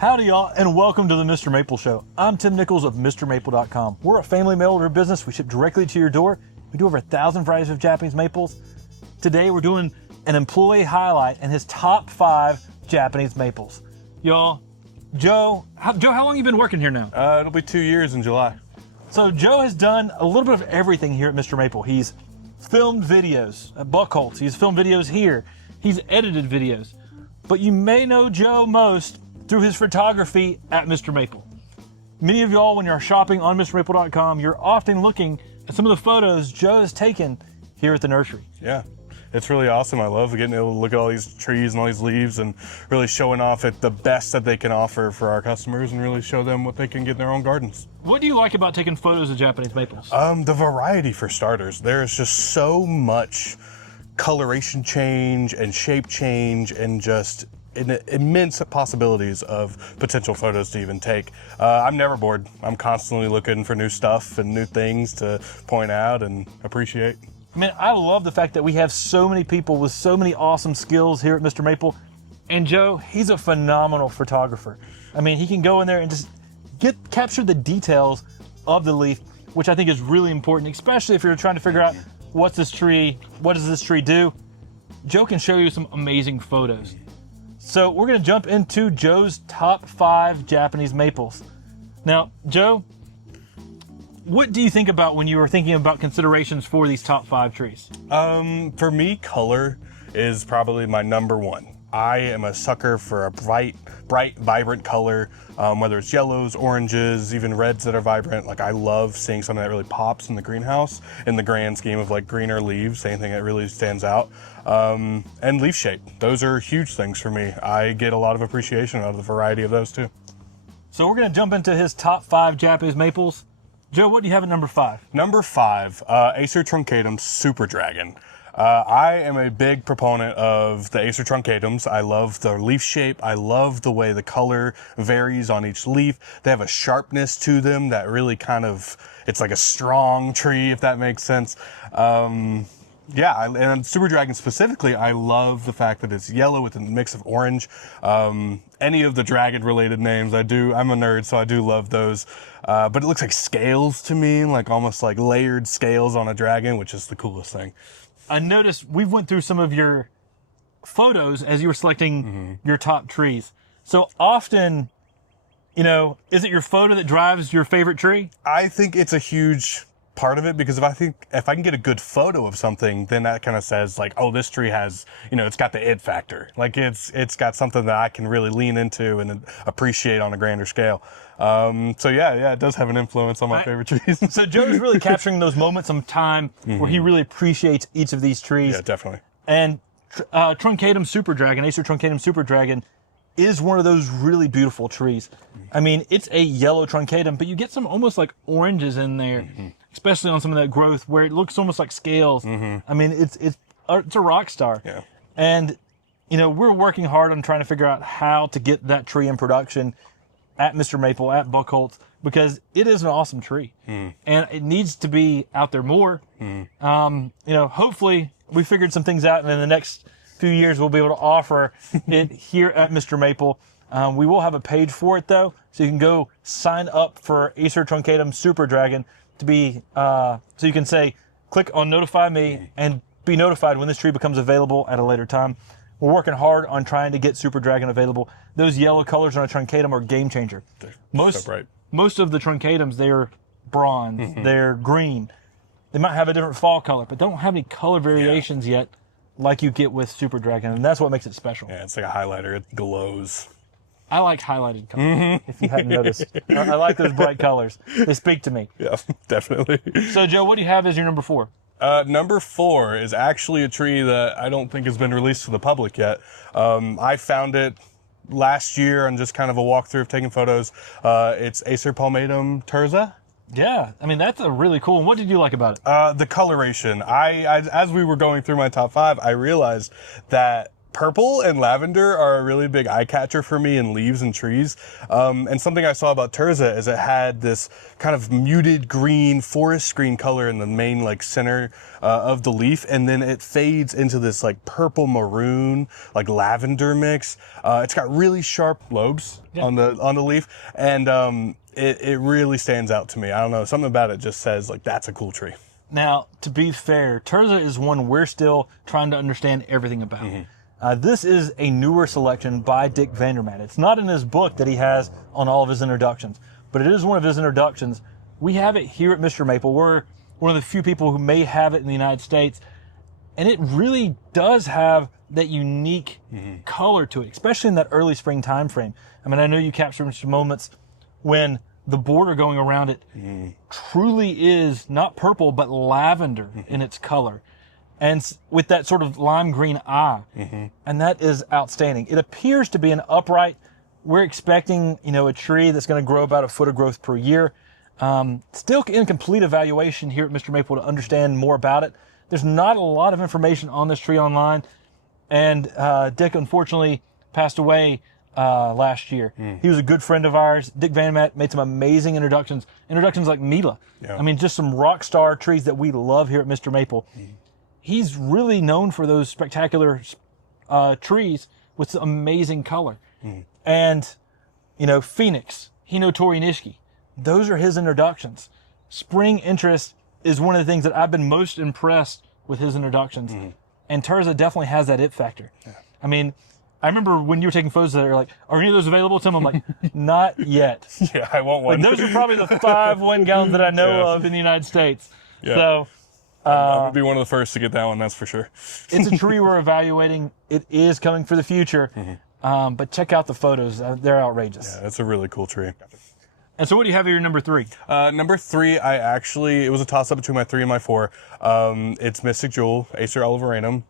Howdy y'all, and welcome to the Mr. Maple Show. I'm Tim Nichols of MrMaple.com. We're a family mail order business. We ship directly to your door. We do over 1,000 varieties of Japanese maples. Today we're doing an employee highlight and his top 5 Japanese maples. Y'all, Joe, how long have you been working here now? It'll be 2 years in July. So Joe has done a little bit of everything here at Mr. Maple. He's filmed videos at Buckholtz. He's filmed videos here. He's edited videos. But you may know Joe most through his photography at Mr. Maple. Many of y'all, when you're shopping on MrMaple.com, you're often looking at some of the photos Joe has taken here at the nursery. Yeah, it's really awesome. I love getting able to look at all these trees and all these leaves and really showing off at the best that they can offer for our customers and really show them what they can get in their own gardens. What do you like about taking photos of Japanese maples? The variety, for starters. There's just so much coloration change and shape change and just immense possibilities of potential photos to even take. I'm never bored. I'm constantly looking for new stuff and new things to point out and appreciate. Man, I love the fact that we have so many people with so many awesome skills here at Mr. Maple. And Joe, he's a phenomenal photographer. I mean, he can go in there and just capture the details of the leaf, which I think is really important, especially if you're trying to figure out what does this tree do? Joe can show you some amazing photos. So we're gonna jump into Joe's top 5 Japanese maples. Now, Joe, what do you think about when you were thinking about considerations for these top 5 trees? For me, color is probably my number one. I am a sucker for a bright, vibrant color, whether it's yellows, oranges, even reds that are vibrant. Like, I love seeing something that really pops in the greenhouse in the grand scheme of like greener leaves, anything that really stands out. And leaf shape. Those are huge things for me. I get a lot of appreciation out of the variety of those too. So we're gonna jump into his top 5 Japanese maples. Joe, what do you have at number 5? Number 5, Acer Truncatum Super Dragon. I am a big proponent of the Acer Truncatums. I love the leaf shape. I love the way the color varies on each leaf. They have a sharpness to them that really it's like a strong tree, if that makes sense. And Super Dragon specifically, I love the fact that it's yellow with a mix of orange. Any of the dragon related names, I'm a nerd, so I do love those. But it looks like scales to me, like almost like layered scales on a dragon, which is the coolest thing. I noticed we went through some of your photos as you were selecting your top trees. So often, is it your photo that drives your favorite tree? I think it's a huge part of it, because if I can get a good photo of something, then that kind of says like, oh, this tree has, it's got the it factor. Like it's got something that I can really lean into and appreciate on a grander scale. So yeah, it does have an influence on my favorite trees. So Joe's really capturing those moments of time where he really appreciates each of these trees. Yeah, definitely. And Truncatum Super Dragon, Acer Truncatum Super Dragon, is one of those really beautiful trees. I mean, it's a yellow truncatum, but you get some almost like oranges in there, especially on some of that growth where it looks almost like scales. I mean, it's a rock star. Yeah. And, we're working hard on trying to figure out how to get that tree in production at Mr. Maple, at Buckholtz, because it is an awesome tree. And it needs to be out there more. Hopefully we figured some things out, and in the next few years we'll be able to offer it here at Mr. Maple. We will have a page for it though, so you can go sign up for Acer Truncatum Super Dragon to be, so you can click on notify me and be notified when this tree becomes available at a later time. We're working hard on trying to get Super Dragon available. Those yellow colors on a truncatum are game changer. Most of the truncatums, they're bronze, they're green. They might have a different fall color, but they don't have any color variations yet like you get with Super Dragon, and that's what makes it special. Yeah, it's like a highlighter. It glows. I like highlighted colors, if you hadn't noticed. I like those bright colors. They speak to me. Yeah, definitely. So, Joe, what do you have as your number 4? Number 4 is actually a tree that I don't think has been released to the public yet. I found it last year on just kind of a walkthrough of taking photos. It's Acer Palmatum Tursza. Yeah, I mean, that's a really cool one. What did you like about it? The coloration. As we were going through my top 5, I realized that purple and lavender are a really big eye catcher for me in leaves and trees. And something I saw about Tursza is it had this kind of muted green, forest green color in the main like center of the leaf, and then it fades into this like purple maroon, like lavender mix. It's got really sharp lobes on the leaf, and it really stands out to me. I don't know, something about it just says like that's a cool tree. Now, to be fair, Tursza is one we're still trying to understand everything about. This is a newer selection by Dick Vandermaat. It's not in his book that he has on all of his introductions, but it is one of his introductions. We have it here at MrMaple. We're one of the few people who may have it in the United States, and it really does have that unique color to it, especially in that early spring time frame. I mean, I know you captured some moments when the border going around it truly is not purple, but lavender in its color. And with that sort of lime green eye. And that is outstanding. It appears to be an upright. We're expecting, a tree that's going to grow about a foot of growth per year. Still in complete evaluation here at MrMaple to understand more about it. There's not a lot of information on this tree online. And Dick, unfortunately, passed away last year. He was a good friend of ours. Dick Vandermaat made some amazing introductions like Mila. I mean, just some rock star trees that we love here at MrMaple. He's really known for those spectacular trees with amazing color. And, Phoenix, Hinotori Nishiki, those are his introductions. Spring interest is one of the things that I've been most impressed with his introductions. And Tursza definitely has that it factor. I mean, I remember when you were taking photos that are like, are any of those available, Tim? I'm like, not yet. Yeah, I want one. Like, those are probably the 5 1-gallons that I know of in the United States. So I'm going to be one of the first to get that one, that's for sure. It's a tree we're evaluating. It is coming for the future. But check out the photos. They're outrageous. Yeah, it's a really cool tree. And so what do you have here, number 3? Number 3, it was a toss-up between my 3 and my 4. It's Mystic Jewel, Acer oliveranum.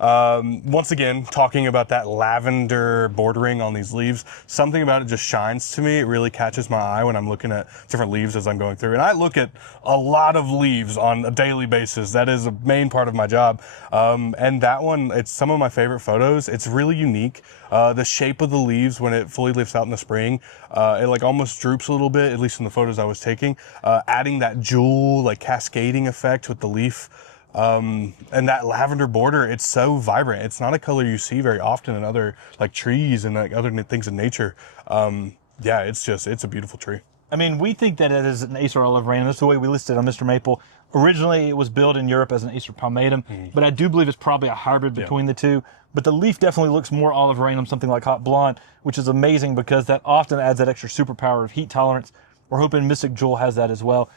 Once again, talking about that lavender bordering on these leaves, something about it just shines to me. It really catches my eye when I'm looking at different leaves as I'm going through. And I look at a lot of leaves on a daily basis. That is a main part of my job. And that one, it's some of my favorite photos. It's really unique. The shape of the leaves when it fully lifts out in the spring, it like almost droops a little bit, at least in the photos I was taking, adding that jewel, like cascading effect with the leaf. And that lavender border, it's so vibrant. It's not a color you see very often in other like trees and like other things in nature. Yeah, it's a beautiful tree. I mean, we think that it is an Acer oliveranum. That's the way we listed it on MrMaple. Originally, it was built in Europe as an Acer palmatum, but I do believe it's probably a hybrid between the two. But the leaf definitely looks more oliveranum, something like hot blonde, which is amazing because that often adds that extra superpower of heat tolerance. We're hoping Mystic Jewel has that as well.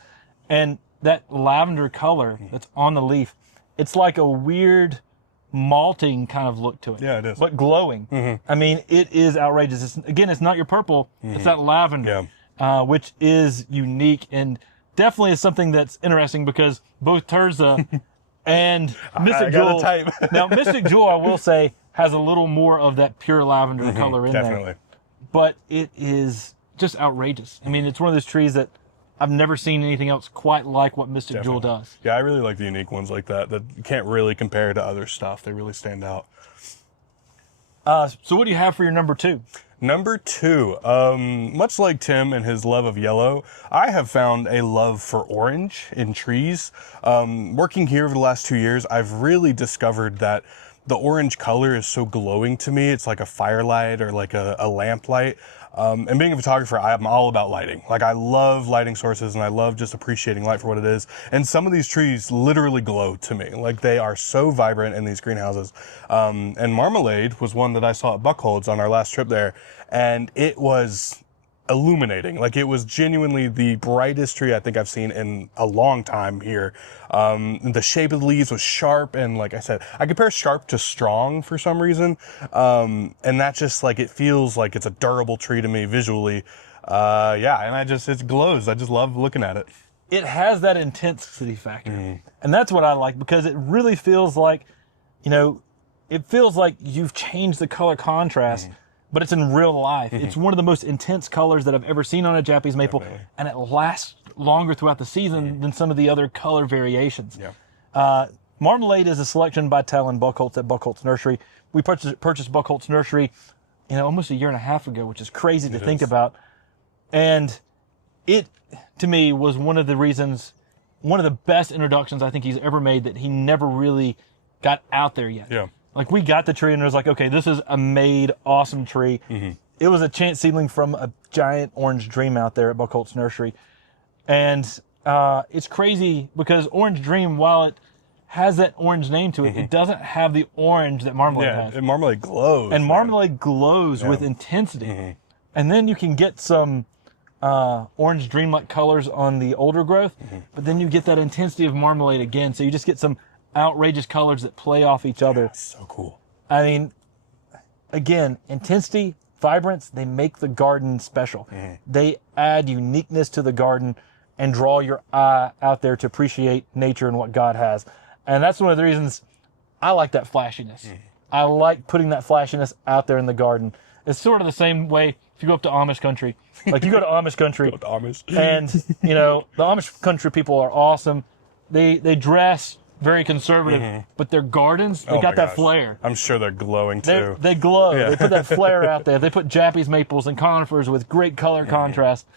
And that lavender color that's on the leaf, it's like a weird malting kind of look to it. Yeah, it is. But glowing. I mean, it is outrageous. It's not your purple, it's that lavender, which is unique and definitely is something that's interesting because both Tursza and Mystic Jewel. Now, Mystic Jewel, I will say, has a little more of that pure lavender color in there. But it is just outrageous. I mean, it's one of those trees that I've never seen anything else quite like what Mystic Jewel does. Yeah, I really like the unique ones like that you can't really compare to other stuff. They really stand out. So what do you have for your number 2? Number 2, much like Tim and his love of yellow, I have found a love for orange in trees. Working here over the last 2 years, I've really discovered that the orange color is so glowing to me. It's like a firelight or like a lamplight. And being a photographer, I'm all about lighting. Like, I love lighting sources and I love just appreciating light for what it is. And some of these trees literally glow to me. Like, they are so vibrant in these greenhouses. And Marmalade was one that I saw at Buckholz on our last trip there. And it was illuminating. Like, it was genuinely the brightest tree I think I've seen in a long time here. The shape of the leaves was sharp, and like I said, I compare sharp to strong for some reason. And that just like, it feels like it's a durable tree to me visually. Yeah, and it glows. I just love looking at it. It has that intensity factor. And that's what I like because it really feels like, it feels like you've changed the color contrast. But it's in real life. It's one of the most intense colors that I've ever seen on a Japanese maple, and it lasts longer throughout the season than some of the other color variations. Marmalade is a selection by Tell and Buckholz at Buckholz Nursery. we purchased Buckholtz Nursery, almost a year and a half ago, which is crazy to think about. And it, to me, was one of the best introductions I think he's ever made, that he never really got out there yet. Yeah. Like, we got the tree and it was like, okay, this is a made awesome tree. It was a chance seedling from a giant orange dream out there at Buckholtz Nursery. And it's crazy because Orange Dream, while it has that orange name to it, it doesn't have the orange that Marmalade has. And Marmalade glows. And Marmalade glows with intensity. And then you can get some orange dream-like colors on the older growth, but then you get that intensity of Marmalade again. So you just get some outrageous colors that play off each other. So cool. I mean, again, intensity, vibrance, they make the garden special. They add uniqueness to the garden and draw your eye out there to appreciate nature and what God has. And that's one of the reasons I like that flashiness. I like putting that flashiness out there in the garden. It's sort of the same way if you go up to Amish country. Like, you go to Amish country, Go to Amish. and, the Amish country people are awesome. They dress very conservative, but their gardens, they got that flair. I'm sure they're glowing too. They glow. They put that flair out there. They put Japanese maples and conifers with great color contrast.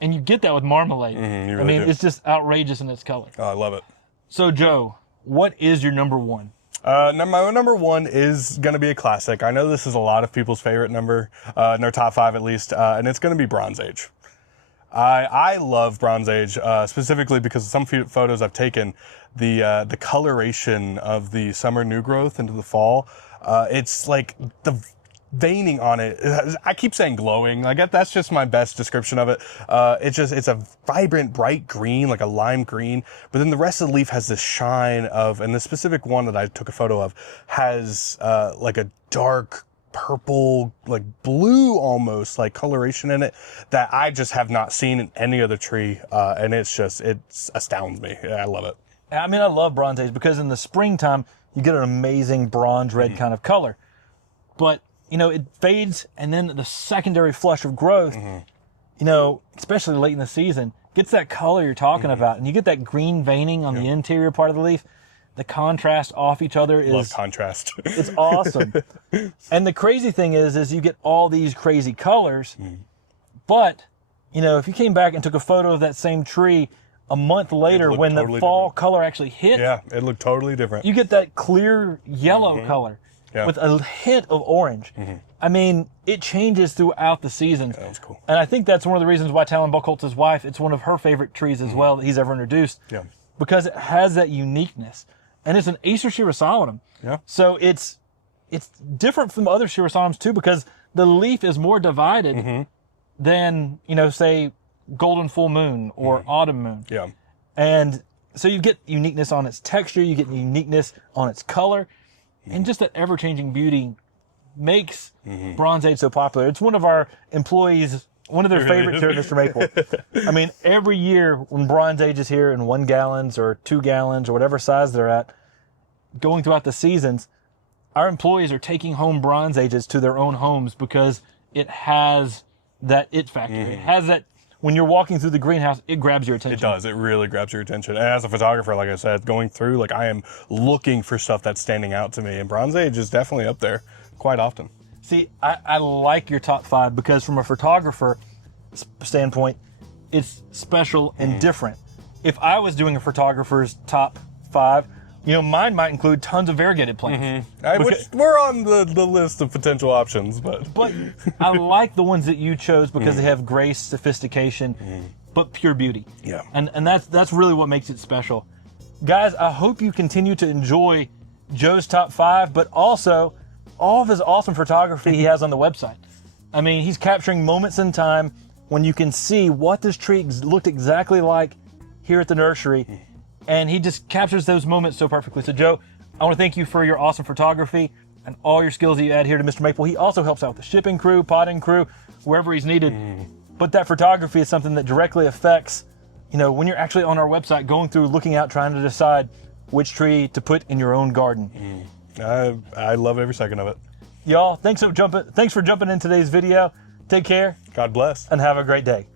And you get that with Marmalade. You really do. It's just outrageous in its color. Oh, I love it. So, Joe, what is your number one? My number one is going to be a classic. I know this is a lot of people's favorite number, in their top 5 at least, and it's going to be Bronze Age. I love Bronze Age, specifically because of some photos I've taken, the coloration of the summer new growth into the fall. It's like the veining on it. I keep saying glowing. Like, that's just my best description of it. It's a vibrant, bright green, like a lime green, but then the rest of the leaf has this shine of, and the specific one that I took a photo of has, like a dark purple, like blue almost, like coloration in it that I just have not seen in any other tree. And it astounds me. I love it. I mean, I love Bronze Age because in the springtime, you get an amazing bronze red kind of color. But, it fades, and then the secondary flush of growth, especially late in the season, gets that color you're talking about. And you get that green veining on the interior part of the leaf. The contrast off each other is... Love contrast. It's awesome. And the crazy thing is you get all these crazy colors, but, if you came back and took a photo of that same tree a month later when the fall color actually hit... Yeah, it looked totally different. You get that clear yellow color with a hint of orange. I mean, it changes throughout the seasons. That was cool. And I think that's one of the reasons why Talon Buckholtz's wife, it's one of her favorite trees as well that he's ever introduced. Yeah. Because it has that uniqueness. And it's an Acer Shirasalodum. Yeah. So it's different from other Shirasalodums too, because the leaf is more divided than, say, Golden Full Moon or Autumn Moon. Yeah. And so you get uniqueness on its texture, you get uniqueness on its color, and just that ever-changing beauty makes Bronze Age so popular. It's one of our employees, one of their favorites here at MrMaple. I mean, every year when Bronze Age is here in 1 gallons or 2 gallons or whatever size they're at, going throughout the seasons, our employees are taking home Bronze Ages to their own homes because it has that it factor. It has that, when you're walking through the greenhouse, it grabs your attention. It does. It really grabs your attention. And as a photographer, like I said, going through, like, I am looking for stuff that's standing out to me. And Bronze Age is definitely up there quite often. See, I like your top 5 because from a photographer standpoint, it's special and different. If I was doing a photographer's top 5, mine might include tons of variegated plants. We're on the list of potential options, but I like the ones that you chose because they have grace, sophistication, but pure beauty. Yeah. And that's really what makes it special. Guys, I hope you continue to enjoy Joe's top 5, but also all of his awesome photography he has on the website. I mean, he's capturing moments in time when you can see what this tree looked exactly like here at the nursery. And he just captures those moments so perfectly. So, Joe, I want to thank you for your awesome photography and all your skills that you add here to MrMaple. He also helps out with the shipping crew, potting crew, wherever he's needed. But that photography is something that directly affects, when you're actually on our website, going through, looking out, trying to decide which tree to put in your own garden. I love every second of it. Y'all, thanks for jumping in today's video. Take care. God bless. And have a great day.